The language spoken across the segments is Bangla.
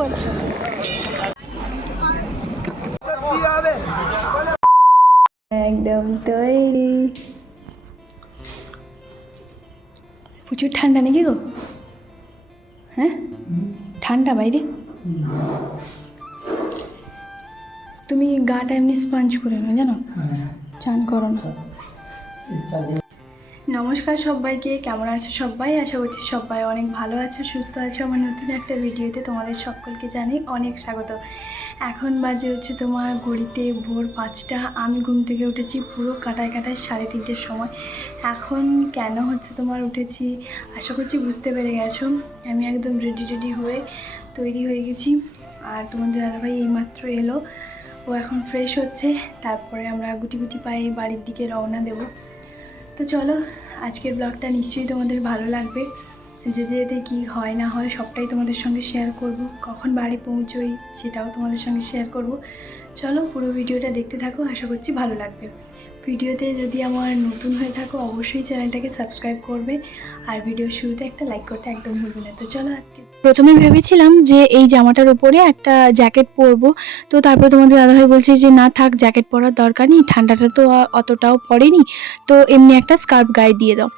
বলছো একদম তৈরি। প্রচুর ঠান্ডা নাকি গো? হ্যাঁ? ঠান্ডা বাইরে? তুমি গাটা এমনি স্পঞ্জ করে নাও জানো? চান করো না। নমস্কার সবাইকে, কেমন আছো সবাই? আশা করছি সবাই অনেক ভালো আছো, সুস্থ আছো। আমার নতুন একটা ভিডিওতে তোমাদের সকলকে জানাই অনেক স্বাগত। এখন বাজে হচ্ছে তোমার ঘড়িতে ভোর পাঁচটা। আমি ঘুম থেকে উঠেছি পুরো কাটায় কাটায় সাড়ে তিনটের সময়। এখন কেন হচ্ছে তোমার উঠেছি? আশা করছি বুঝতে পেরে গেছো। আমি একদম রেডি রেডি হয়ে তৈরি হয়ে গেছি। আর তোমাদের দাদাভাই এইমাত্র এলো। ও এখন ফ্রেশ হচ্ছে। তারপরে আমরা গুটি গুটি পায়ে বাড়ির দিকে রওনা দেবো। তো চলো আজকের ব্লগটা নিশ্চয়ই তোমাদের ভালো লাগবে। যেতে যেতে কী হয় না হয় সবটাই তোমাদের সঙ্গে শেয়ার করব। কখন বাড়ি পৌঁছোই সেটাও তোমাদের সঙ্গে শেয়ার করব। চলো পুরো ভিডিওটা দেখতে থাকো, আশা করছি ভালো লাগবে। ভিডিওতে যদি আমার নতুন হয়ে থাকো, অবশ্যই চ্যানেলটাকে সাবস্ক্রাইব করবে। আর ভিডিও শুরুতে একটা লাইক করতে একদম ভুলবে না। তো চলো আজকে প্রথমে ভেবেছিলাম যে এই জামাটার উপরে একটা জ্যাকেট পরবো। তো তারপর তোমাদের দাদাভাই বলছে যে, না থাক জ্যাকেট পরার দরকার নেই। ঠান্ডাটা তো অতটাও পড়েনি। তো এমনি একটা স্কার্ফ গায়ে দিয়ে দাও।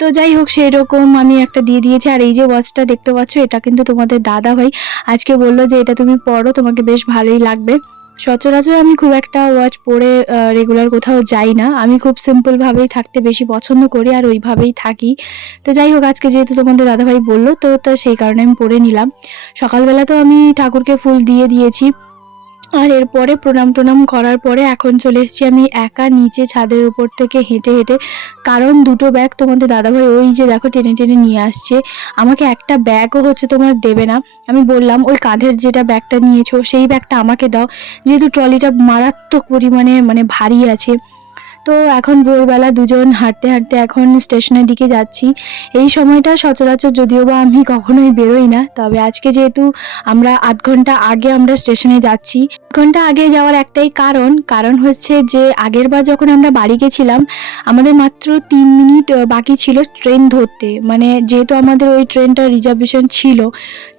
তো যাই হোক সেই রকম আমি একটা দিয়ে দিয়েছি। আর এই যে ওয়াচটা দেখতে পাচ্ছ, এটা কিন্তু তোমাদের দাদা ভাই আজকে বলল যে এটা তুমি পরো তোমাকে বেশ ভালোই লাগবে। সচরাচর আমি খুব একটা ওয়াচ পরে রেগুলার কোথাও যাই না। আমি খুব সিম্পলভাবেই থাকতে বেশি পছন্দ করি আর ওইভাবেই থাকি। তো যাই হোক, আজকে যেহেতু তোমাদের দাদাভাই বলল, তো তো সেই কারণে আমি পরে নিলাম। সকালবেলা তো আমি ঠাকুরকে ফুল দিয়ে দিয়েছি। আর এরপরে প্রণাম টনাম করার পরে এখন চলে এসেছি আমি একা নিচে ছাদের উপর থেকে হেঁটে হেঁটে। কারণ দুটো ব্যাগ তোমাদের দাদাভাই ওই যে দেখো টেনে টেনে নিয়ে আসছে। আমাকে একটা ব্যাগও হচ্ছে তোমার দেবে না। আমি বললাম, ওই কাঁধের যেটা ব্যাগটা নিয়েছো, সেই ব্যাগটা আমাকে দাও। যেহেতু ট্রলিটা মারাত্মক পরিমাণে মানে ভারী আছে তো এখন ভোরবেলা দুজন হাঁটতে হাঁটতে এখন স্টেশনের দিকে যাচ্ছি। এই সময়টা সচরাচর যদিও বা আমি কখনোই বেরোই না, তবে আজকে যেহেতু আমরা আধ ঘণ্টা আগে আমরা স্টেশনে যাচ্ছি ঘণ্টা আগে যাওয়ার একটাই কারণ কারণ হচ্ছে যে আগের বার যখন আমরা বাড়ি গেছিলাম, আমাদের মাত্র তিন মিনিট বাকি ছিল ট্রেন ধরতে। মানে যেহেতু আমাদের ওই ট্রেনটা রিজার্ভেশন ছিল,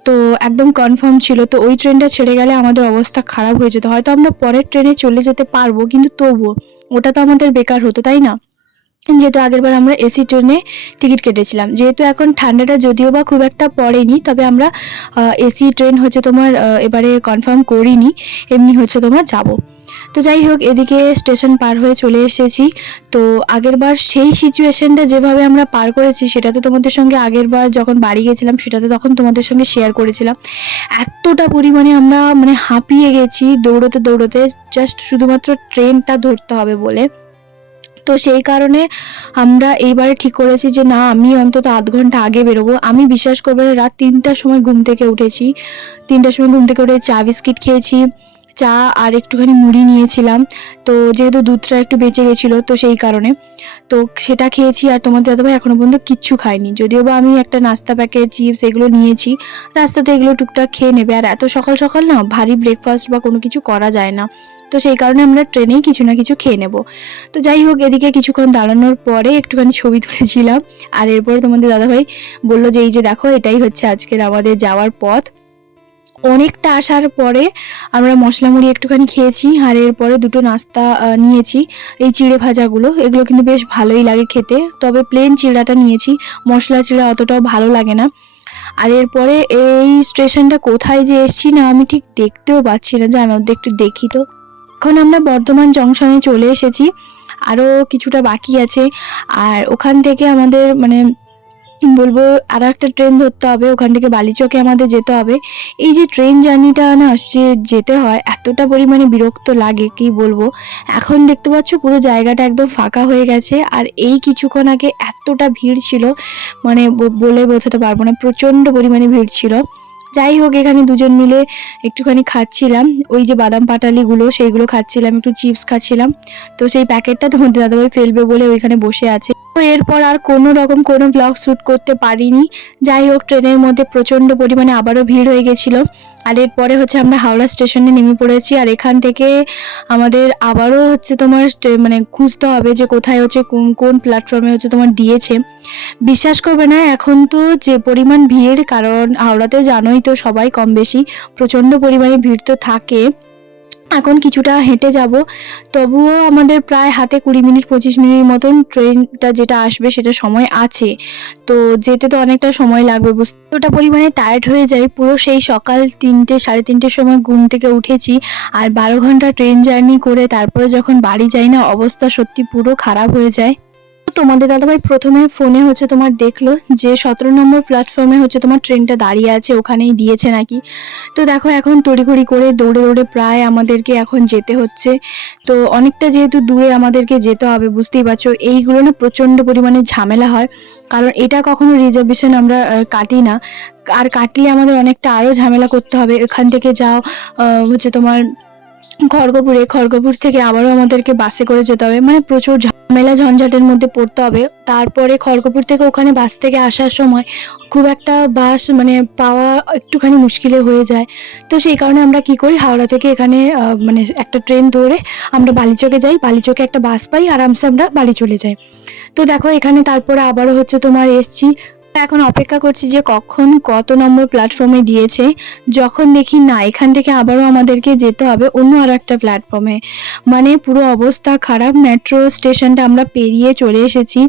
তো একদম কনফার্ম ছিল, তো ওই ট্রেনটা ছেড়ে গেলে আমাদের অবস্থা খারাপ হয়ে যেত। হয়তো আমরা পরের ট্রেনে চলে যেতে পারব, কিন্তু তবুও। ওটা তো আমাদের বেকার হতো, তাই না? যেহেতু আগেরবার আমরা এসি ট্রেনে টিকিট কেটেছিলাম। যেহেতু এখন ঠান্ডাটা যদিও বা খুব একটা পড়েনি, তবে আমরা এসি ট্রেন হচ্ছে তোমার এবারে কনফার্ম করিনি, এমনি হচ্ছে তোমার যাব। তো যাই হোক, এদিকে স্টেশন পার হয়ে চলে এসেছি। তো আগেরবার সেই সিচুয়েশনটা যেভাবে আমরা পার করেছি, সেটা তো তোমাদের সঙ্গে আগেরবার যখন বাড়ি গেছিলাম, সেটা তো তখন তোমাদের সঙ্গে শেয়ার করেছিলাম। এতটা পরিমাণে আমরা মানে হাঁপিয়ে গেছি দৌড়তে দৌড়তে জাস্ট শুধুমাত্র ট্রেনটা ধরতে হবে বলে। তো সেই কারণে আমরা এইবারে ঠিক করেছি যে, না, আমি অন্তত আধ ঘণ্টা আগে বেরোবো। আমি বিশ্বাস করব রাত তিনটার সময় ঘুম থেকে উঠেছি। তিনটার সময় ঘুম থেকে উঠে চা বিস্কিট খেয়েছি। চা আর একটুখানি মুড়ি নিয়েছিলাম। তো যেহেতু দুধটা একটু বেঁচে গেছিল, তো সেই কারণে। তো সেটা খেয়েছি আর তোমাদের দাদাভাই এখনও পর্যন্ত কিচ্ছু খাইনি যদিও বা আমি একটা নাস্তা প্যাকেট চিপস এগুলো নিয়েছি রাস্তাতে এগুলো টুকটাক খেয়ে নেবে। আর এত সকাল সকাল না ভারী ব্রেকফাস্ট বা কোনো কিছু করা যায় না। তো সেই কারণে আমরা ট্রেনেই কিছু না কিছু খেয়ে নেব। তো যাই হোক, এদিকে কিছুক্ষণ দাঁড়ানোর পরে একটুখানি ছবি তুলেছিলাম। আর এরপরে তোমাদের দাদাভাই বলল যে, এই যে দেখো, এটাই হচ্ছে আজকের আমাদের যাওয়ার পথ। অনেকটা আসার পরে আমরা মশলা মুড়ি একটুখানি খেয়েছি, আর এরপরে দুটো নাস্তা নিয়েছি। এই চিড়ে ভাজাগুলো, এগুলো কিন্তু বেশ ভালোই লাগে খেতে। তবে প্লেন চিড়াটা নিয়েছি, মশলা চিড়া অতটাও ভালো লাগে না। আর এরপরে এই স্টেশনটা কোথায় যে এসছি না, আমি ঠিক দেখতেও পাচ্ছি না। জানো, একটু দেখি তো। এখন আমরা বর্ধমান জংশনে চলে এসেছি, আরও কিছুটা বাকি আছে। আর ওখান থেকে আমাদের মানে বলব আরও একটা ট্রেন ধরতে হবে, ওখান থেকে বালিচকে আমাদের যেতে হবে। এই যে ট্রেন জার্নিটা না যে যেতে হয়, এতটা পরিমাণে বিরক্ত লাগে, কি বলব? এখন দেখতে পাচ্ছ, পুরো জায়গাটা একদম ফাঁকা হয়ে গেছে, আর এই কিছুক্ষণ আগে এতটা ভিড় ছিল মানে বলে বোঝাতে পারব না, প্রচণ্ড পরিমাণে ভিড় ছিল। যাই হোক, এখানে দুজন মিলে একটুখানি খাচ্ছিলাম, ওই যে বাদাম পাটালিগুলো, সেইগুলো খাচ্ছিলাম, একটু চিপস খাচ্ছিলাম। তো সেই প্যাকেটটা তোমাদের দাদাভাই ফেলবে বলে ওইখানে বসে আছে। তো এরপর আর কোনো রকম কোনো ব্লগ শ্যুট করতে পারিনি। যাই হোক, ট্রেনের মধ্যে প্রচণ্ড পরিমাণে আবারও ভিড় হয়ে গেছিল। আর এরপরে হচ্ছে আমরা হাওড়া স্টেশনে নেমে পড়েছি। আর এখান থেকে আমাদের আবারও হচ্ছে তোমার মানে খুঁজতে হবে যে কোথায় হচ্ছে, কোন কোন প্ল্যাটফর্মে হচ্ছে তোমার দিয়েছে। বিশ্বাস করবে না, এখন তো যে পরিমাণ ভিড়, কারণ হাওড়াতে জানোই তো সবাই কম বেশি, প্রচণ্ড পরিমাণে ভিড় তো থাকে। এখন কিছুটা হেঁটে যাব, তবুও আমাদের প্রায় হাতে কুড়ি মিনিট, পঁচিশ মিনিট মতন ট্রেনটা যেটা আসবে সেটা সময় আছে। তো যেতে তো অনেকটা সময় লাগবে বুঝতে ওটা পরিমাণে টায়ার্ড হয়ে যাই, পুরো সেই সকাল তিনটে, সাড়ে তিনটের সময় ঘুম থেকে উঠেছি। আর বারো ঘণ্টা ট্রেন জার্নি করে তারপরে যখন বাড়ি যাই না, অবস্থা সত্যি পুরো খারাপ হয়ে যায়। তোমাদের দাদাভাই প্রথমে ফোনে হচ্ছে তোমার দেখল যে সতেরো নম্বর প্ল্যাটফর্মে হচ্ছে তোমার ট্রেনটা দাঁড়িয়ে আছে, ওখানেই দিয়েছে নাকি। তো দেখো এখন তড়িঘড়ি করে দৌড়ে দৌড়ে প্রায় আমাদেরকে এখন যেতে হচ্ছে। তো অনেকটা যেহেতু দূরে আমাদেরকে যেতে হবে, বুঝতেই পারছ, এইগুলো না প্রচণ্ড পরিমাণে ঝামেলা হয়। কারণ এটা কখনো রিজার্ভেশন আমরা কাটি না। আর কাটলে আমাদের অনেকটা আরও ঝামেলা করতে হবে। এখান থেকে যাও হচ্ছে তোমার খড়গপুরে, খড়গপুর থেকে আবারও আমাদেরকে বাসে করে যেতে হবে। মানে প্রচুর ঝামেলা, ঝঞ্ঝাটের মধ্যে পড়তে হবে। তারপরে খড়গপুর থেকে ওখানে বাস থেকে আসার সময় খুব একটা বাস মানে পাওয়া একটুখানি মুশকিলে হয়ে যায়। তো সেই কারণে আমরা কি করি, হাওড়া থেকে এখানে মানে একটা ট্রেন ধরে আমরা বালিচকে যাই। বালিচকে একটা বাস পাই, আরামসে আমরা বাড়ি চলে যাই। তো দেখো এখানে তারপরে আবারও হচ্ছে তোমার এসছি এখন অপেক্ষা করছি যে কখন কত নম্বর প্ল্যাটফর্মে দিয়েছে। যখন দেখি না, এখান থেকে আবারও আমাদেরকে যেতে হবে অন্য আর একটা প্ল্যাটফর্মে মানে পুরো অবস্থা খারাপ মেট্রো স্টেশনটা আমরা পেরিয়ে চলে এসেছি।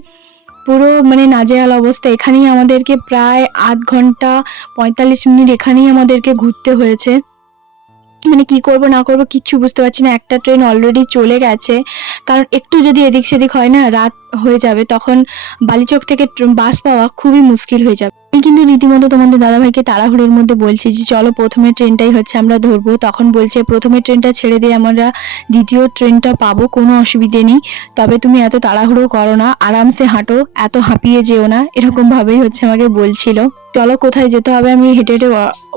পুরো মানে নাজেহাল অবস্থা। এখানেই আমাদেরকে প্রায় আধ ঘণ্টা পঁয়তাল্লিশ মিনিট এখানেই আমাদেরকে ঘুরতে হয়েছে। মানে কি করব, না করব, কিচ্ছু বুঝতে পারছি না। একটা ট্রেন অলরেডি চলে গেছে। কারণ একটু যদি এদিক সেদিক হয় না, রাত হয়ে যাবে, তখন বালিচক থেকে বাস পাওয়া খুবই মুশকিল হয়ে যাবে। আমি কিন্তু রীতিমতো তোমাদের দাদাভাইকে তাড়াহুড়োর মধ্যে বলছি যে, চলো প্রথমে ট্রেনটাই হচ্ছে আমরা ধরবো। তখন বলছে, প্রথমে ট্রেনটা ছেড়ে দিয়ে আমরা দ্বিতীয় ট্রেনটা পাবো, কোনো অসুবিধে নেই। তবে তুমি এত তাড়াহুড়ো করো না, আরামসে হাঁটো, এত হাঁপিয়ে যেও না। এরকম ভাবেই হচ্ছে আমাকে বলছিল। চলো কোথায় যেতে হবে? আমি হেঁটে হেঁটে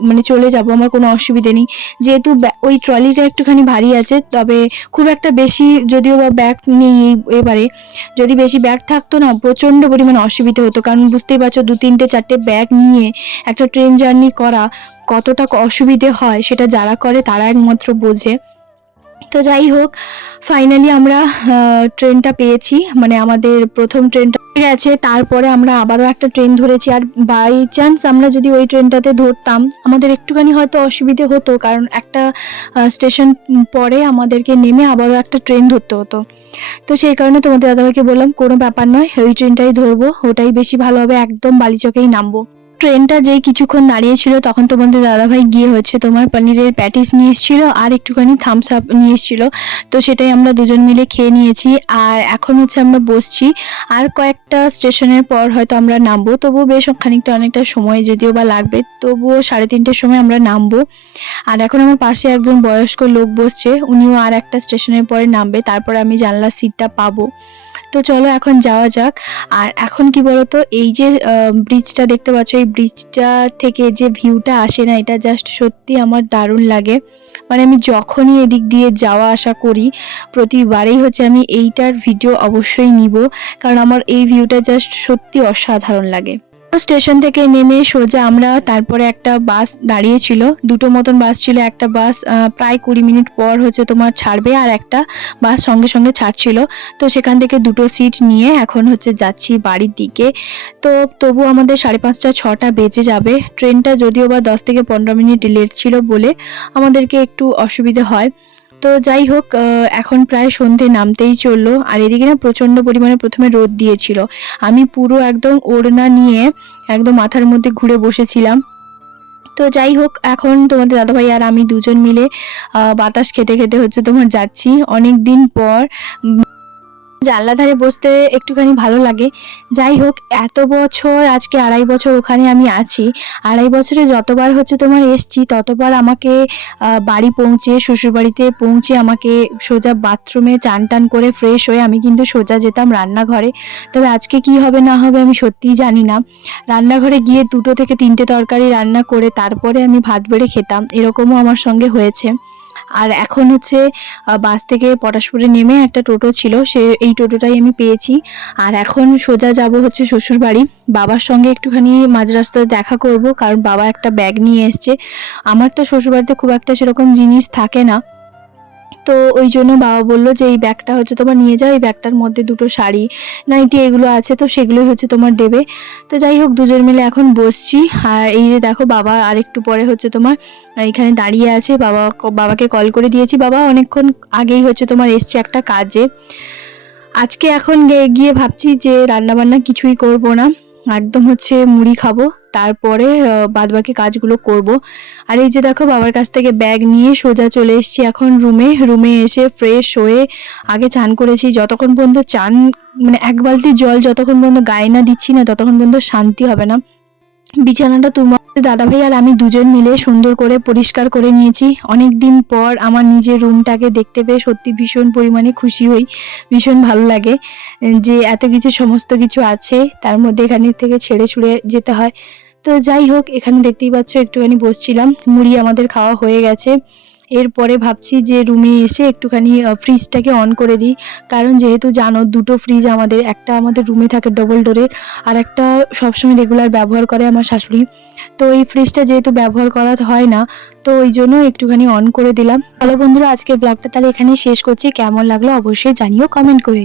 মানে চলে যাব, আমার কোনো অসুবিধে নেই। যেহেতু ওই ট্রলিটা একটুখানি ভারী আছে, তবে খুব একটা বেশি যদিও বা ব্যাগ নেই এবারে। যদি বেশি ব্যাগ থাকতো না, প্রচণ্ড পরিমাণে অসুবিধা হতো। কারণ বুঝতেই পারছ, দু তিনটে চারটে ব্যাগ নিয়ে একটা ট্রেন জার্নি করা কতটা অসুবিধে হয়, সেটা যারা করে তারা একমাত্র বোঝে। তো যাই হোক ফাইনালি আমরা ট্রেনটা পেয়েছি। মানে আমাদের প্রথম ট্রেনটা গেছে, তারপরে আমরা আবারও একটা ট্রেন ধরেছি। আর বাই চান্স আমরা যদি ওই ট্রেনটাতে ধরতাম, আমাদের একটুখানি হয়তো অসুবিধে হতো। কারণ একটা স্টেশন পরে আমাদেরকে নেমে আবারও একটা ট্রেন ধরতে হতো। তো সেই কারণে তোমাদের দাদাভাইকে বললাম, কোনো ব্যাপার নয় ওই ট্রেনটাই ধরবো, ওটাই বেশি ভালো হবে, একদম বালিচকেই নামবো। ট্রেনটা যেই কিছুক্ষণ দাঁড়িয়েছিল তখন তোমাদের দাদাভাই গিয়ে হচ্ছে তোমার পনিরের প্যাটিস নিয়ে এসেছিল আর একটুখানি থামস আপ নিয়ে এসেছিল। তো সেটাই আমরা দুজন মিলে খেয়ে নিয়েছি আর এখন হচ্ছে আমরা বসছি। আর কয়েকটা স্টেশনের পর হয়তো আমরা নামবো, তবুও বেশ খানিকটা অনেকটা সময় যদিও বা লাগবে, তবুও সাড়ে তিনটের সময় আমরা নামবো। আর এখন আমার পাশে একজন বয়স্ক লোক বসছে, উনিও আর একটা স্টেশনের পরে নামবে, তারপর আমি জানলার সিটটা পাবো। তো চলো এখন যাওয়া যাক। আর এখন কি বলতো, এই যে ব্রিজটা দেখতে পাচ্ছ, এই ব্রিজটা থেকে যে ভিউটা আসে না, এটা জাস্ট সত্যি আমার দারুণ লাগে। মানে আমি যখনই এদিক দিয়ে যাওয়া আসা করি, প্রতিবারেই হচ্ছে আমি এইটার ভিডিও অবশ্যই নিব, কারণ আমার এই ভিউটা জাস্ট সত্যি অসাধারণ লাগে। স্টেশন থেকে নেমে সোজা আমরা তারপরে একটা বাস দাঁড়িয়েছিল দুটো মতন বাস ছিল, একটা বাস প্রায় কুড়ি মিনিট পর হচ্ছে তোমার ছাড়বে আর একটা বাস সঙ্গে সঙ্গে ছাড়ছিল। তো সেখান থেকে দুটো সিট নিয়ে এখন হচ্ছে যাচ্ছি বাড়ির দিকে। তো তবু আমাদের সাড়ে পাঁচটা, ছটা বেজে যাবে। ট্রেনটা যদিও বা দশ থেকে পনেরো মিনিট লেট ছিল বলে আমাদেরকে একটু অসুবিধে হয়। তো যাই হোক এখন প্রায় সন্ধে নামতেই চলল। আর এদিকে না প্রচণ্ড পরিমাণে প্রথমে রোদ দিয়েছিল। আমি পুরো একদম ওড়না নিয়ে একদম মাথার মধ্যে ঘুরে বসেছিলাম। তো যাই হোক, এখন তোমাদের দাদাভাই আর আমি দুজন মিলে বাতাস খেতে খেতে হচ্ছে তোমার যাচ্ছি। অনেক দিন পর জানলা ধারে বসতে একটুখানি ভালো লাগে। যাই হোক, এত বছর, আজকে আড়াই বছর ওখানে আমি আছি। আড়াই বছরে যতবার হচ্ছে তোমার এসছি, ততবার আমাকে বাড়ি পৌঁছে, শ্বশুরবাড়িতে পৌঁছে আমাকে সোজা বাথরুমে চান টান করে ফ্রেশ হয়ে আমি কিন্তু সোজা যেতাম রান্নাঘরে। তবে আজকে কি হবে, না হবে আমি সত্যিই জানি না। রান্নাঘরে গিয়ে দুটো থেকে তিনটে তরকারি রান্না করে তারপরে আমি ভাত বেড়ে খেতাম। এরকমও আমার সঙ্গে হয়েছে। আর এখন হচ্ছে বাস থেকে পটাশপুরে নেমে একটা টোটো ছিল, সে এই টোটোটাই আমি পেয়েছি। আর এখন সোজা যাব হচ্ছে শ্বশুর বাড়ি বাবার সঙ্গে একটুখানি মাঝ রাস্তায় দেখা করব, কারণ বাবা একটা ব্যাগ নিয়ে এসছে। আমার তো শ্বশুরবাড়িতে খুব একটা সেরকম জিনিস থাকে না। তো ওই জন্য বাবা বলল যে, এই ব্যাগটা হচ্ছে তোমার নিয়ে যাও, এই ব্যাগটার মধ্যে দুটো শাড়ি, নাইটি এগুলো আছে, তো সেগুলোই হচ্ছে তোমার দেবে। তো যাই হোক, দুজন মিলে এখন বসছি। আর এই যে দেখো, বাবা আর একটু পরে হচ্ছে তোমার এখানে দাঁড়িয়ে আছে। বাবা বাবাকে কল করে দিয়েছি। বাবা অনেকক্ষণ আগেই হচ্ছে তোমার এসছে একটা কাজে। আজকে এখন গিয়ে ভাবছি যে রান্না বান্না কিছুই করব না। একদম হচ্ছে মুড়ি খাব। তারপরে বাদবাকি কাজগুলো করব। আর এই যে দেখো, বাবার কাছ থেকে ব্যাগ নিয়ে সোজা চলে এসেছি এখন রুমে। রুমে এসে ফ্রেশ হয়ে আগে চান করেছি। যতক্ষণ পর্যন্ত চান মানে এক বালতি জল যতক্ষণ পর্যন্ত গায়ে না দিচ্ছি না, ততক্ষণ পর্যন্ত শান্তি হবে না। বিছানাটা তোমার দাদাভাই আর আমি দুজন মিলে সুন্দর করে পরিষ্কার করে নিয়েছি। অনেক দিন পর আমার নিজের রুমটাকে দেখতে পেয়ে সত্যি ভীষণ পরিমাণে খুশি হই, ভীষণ ভালো লাগে, যে এত কিছু, সমস্ত কিছু আছে, তার মধ্যে এখানে থেকে ছেড়ে ছুড়ে যেতে হয়। তো যাই হোক, এখানে দেখতেই পাচ্ছ, একটুখানি বসছিলাম, মুড়ি আমাদের খাওয়া হয়ে গেছে। এরপরে ভাবছি যে রুমে এসে একটুখানি ফ্রিজটাকে অন করে দিই। কারণ যেহেতু জানো, দুটো ফ্রিজ আমাদের, একটা আমাদের রুমে থাকে ডবল ডোরের আর একটা সবসময় রেগুলার ব্যবহার করে আমার শাশুড়ি। তো এই ফ্রিজটা যেহেতু ব্যবহার করা হয় না, তো ওই জন্য একটুখানি অন করে দিলাম। ভালো বন্ধুরা, আজকের ব্লগটা তাহলে এখানেই শেষ করছি। কেমন লাগল অবশ্যই জানিও কমেন্ট করে।